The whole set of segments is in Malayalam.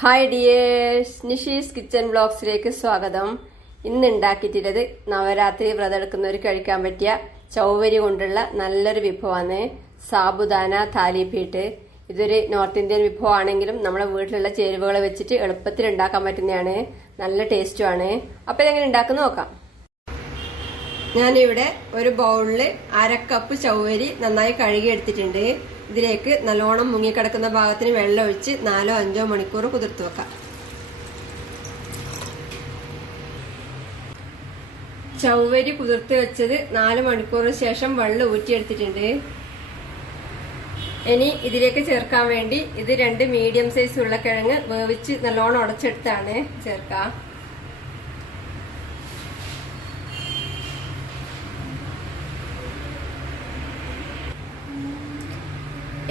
ഹായ് ഡിയേഴ്സ്, നിഷീസ് കിച്ചൻ വ്ലോഗ്സിലേക്ക് സ്വാഗതം. ഇന്ന് ഉണ്ടാക്കിയിട്ടുള്ളത് നവരാത്രി വ്രതം എടുക്കുന്നവർ കഴിക്കാൻ പറ്റിയ ചൗവരി കൊണ്ടുള്ള നല്ലൊരു വിഭവമാണ് സാബുദാന താലിപീട്ട്. ഇതൊരു നോർത്ത് ഇന്ത്യൻ വിഭവമാണെങ്കിലും നമ്മുടെ വീട്ടിലുള്ള ചേരുവകൾ വെച്ചിട്ട് എളുപ്പത്തിൽ ഉണ്ടാക്കാൻ പറ്റുന്നതാണ്. നല്ല ടേസ്റ്റുമാണ്. അപ്പൊ ഇതെങ്ങനെ ഉണ്ടാക്കുന്ന നോക്കാം. ഞാനിവിടെ ഒരു ബൗളില് 1/2 കപ്പ് ചൗവരി നന്നായി കഴുകി എടുത്തിട്ടുണ്ട്. ഇതിലേക്ക് നല്ലോണം മുങ്ങിക്കിടക്കുന്ന ഭാഗത്തിന് വെള്ളം ഒഴിച്ച് 4-5 മണിക്കൂർ കുതിർത്ത് വെക്കാം. ചൗവരി കുതിർത്ത് വെച്ചത് 4 മണിക്കൂറിന് ശേഷം വെള്ളം ഊറ്റിയെടുത്തിട്ടുണ്ട്. ഇനി ഇതിലേക്ക് ചേർക്കാൻ വേണ്ടി ഇത് 2 മീഡിയം സൈസ് ഉരുളക്കിഴങ്ങ് വേവിച്ച് നല്ലോണം ഉടച്ചെടുത്താണ് ചേർക്കാം.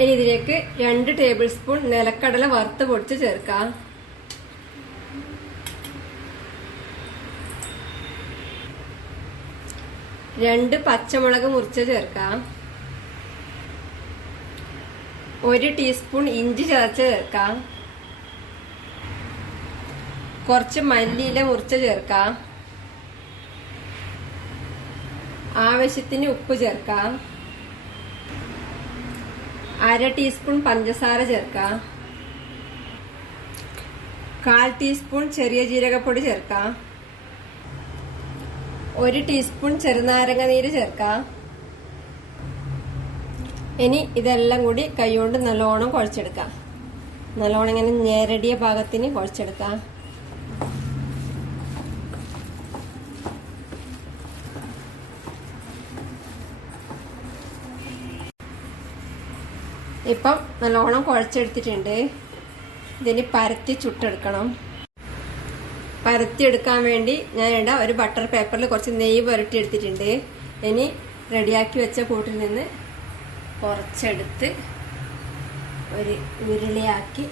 ഇനി ഇതിലേക്ക് 2 ടേബിൾ സ്പൂൺ നിലക്കടല വറുത്ത് പൊടിച്ച് ചേർക്കാം. രണ്ട് പച്ചമുളക് മുറിച്ച് ചേർക്കാം. 1 ടീസ്പൂൺ ഇഞ്ചി ചതച്ച് ചേർക്കാം. കുറച്ച് മല്ലിയില മുറിച്ച് ചേർക്കാം. ആവശ്യത്തിന് ഉപ്പ് ചേർക്കാം. 1/2 ടീസ്പൂൺ പഞ്ചസാര ചേർക്കാം. 1/4 ടീസ്പൂൺ ചെറിയ ജീരകപ്പൊടി ചേർക്കാം. 1 ടീസ്പൂൺ ചെറുനാരങ്ങ നീര് ചേർക്കാം. ഇനി ഇതെല്ലാം കൂടി കൈകൊണ്ട് നല്ലോണം കുഴച്ചെടുക്കാം. നല്ലോണം ഇങ്ങനെ ഞെരടിയ പാകത്തിന് കുഴച്ചെടുക്കാം. ഇപ്പം നല്ലോണം കുഴച്ചെടുത്തിട്ടുണ്ട്. ഇതിന് പരത്തി ചുട്ടെടുക്കണം. പരത്തിയെടുക്കാൻ വേണ്ടി ഞാനിവിടെ ഒരു ബട്ടർ പേപ്പറിൽ കുറച്ച് നെയ്യ് പുരട്ടിയെടുത്തിട്ടുണ്ട്. ഇനി റെഡിയാക്കി വെച്ച കൂട്ടിൽ നിന്ന് കുറച്ചെടുത്ത് ഒരു ഉരുളിയാക്കി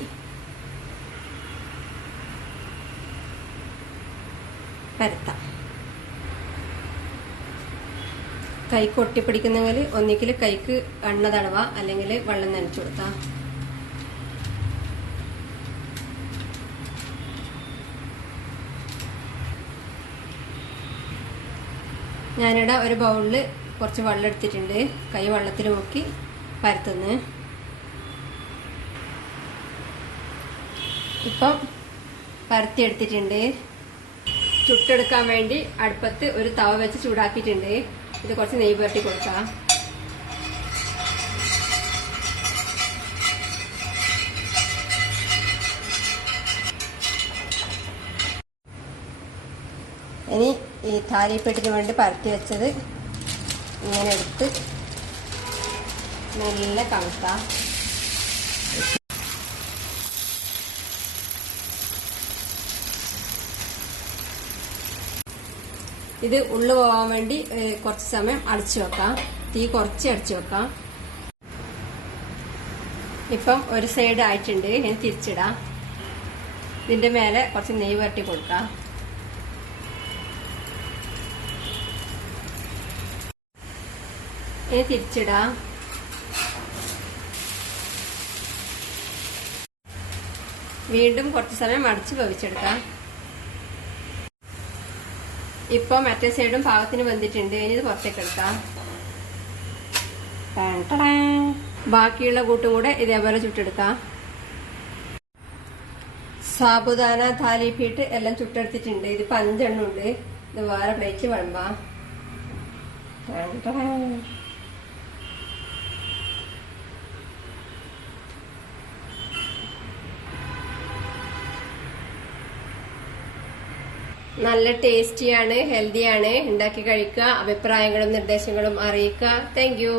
പരത്താം. കൈക്ക് ഒട്ടിപ്പിടിക്കുന്നെങ്കിൽ ഒന്നിക്കിൽ കൈക്ക് എണ്ണ തടവ, അല്ലെങ്കിൽ വെള്ളം നനച്ചു കൊടുത്താം. ഞാനിവിടെ ഒരു ബൗളിൽ കുറച്ച് വെള്ളം എടുത്തിട്ടുണ്ട്. കൈ വെള്ളത്തിൽ മുക്കി പരത്തുന്നു. ഇപ്പം പരത്തിയെടുത്തിട്ടുണ്ട്. ചുട്ടെടുക്കാൻ വേണ്ടി അടുപ്പത്ത് ഒരു തവ വെച്ച് ചൂടാക്കിയിട്ടുണ്ട്. ഇത് കുറച്ച് നെയ്യ് പുരട്ടി കൊടുക്കാം. ഇനി ഈ താലിപ്പീട്ടിന് വേണ്ടി പരത്തി വെച്ചത് ഇങ്ങനെ എടുത്ത് നല്ല കമത്താം. ഇത് ഉള്ളു പോകാൻ വേണ്ടി കുറച്ച് സമയം അടച്ചു വെക്കാം. തീ കുറച്ച് അടച്ചു വെക്കാം. ഇപ്പം ഒരു സൈഡ് ആയിട്ടുണ്ട്. ഇനി തിരിച്ചിടാം. ഇതിന്റെ മേലെ കുറച്ച് നെയ്യ് പുരട്ടി കൊടുക്കാം. ഇനി തിരിച്ചിടാം. വീണ്ടും കുറച്ച് സമയം അടച്ച് വേവിച്ചെടുക്കാം. ഇപ്പൊ മറ്റേ സൈഡും പാകത്തിന് വെന്തിട്ടുണ്ട്. ഇനി ഇത് പുറത്തേക്ക് എടുക്കാം. ബാക്കിയുള്ള കൂട്ടും കൂടെ ഇതേപോലെ ചുട്ടെടുക്കാം. സാബുദാന താലിപീട്ട് എല്ലാം ചുട്ടെടുത്തിട്ടുണ്ട്. ഇത് 5 എണ്ണം ഉണ്ട്. ഇത് വേറെ പ്ലേറ്റ് വിളമ്പാം. നല്ല ടേസ്റ്റിയാണ്, ഹെൽത്തിയാണ്. ഉണ്ടാക്കി കഴിക്കുക. അഭിപ്രായങ്ങളും നിർദ്ദേശങ്ങളും അറിയിക്കുക. Thank you.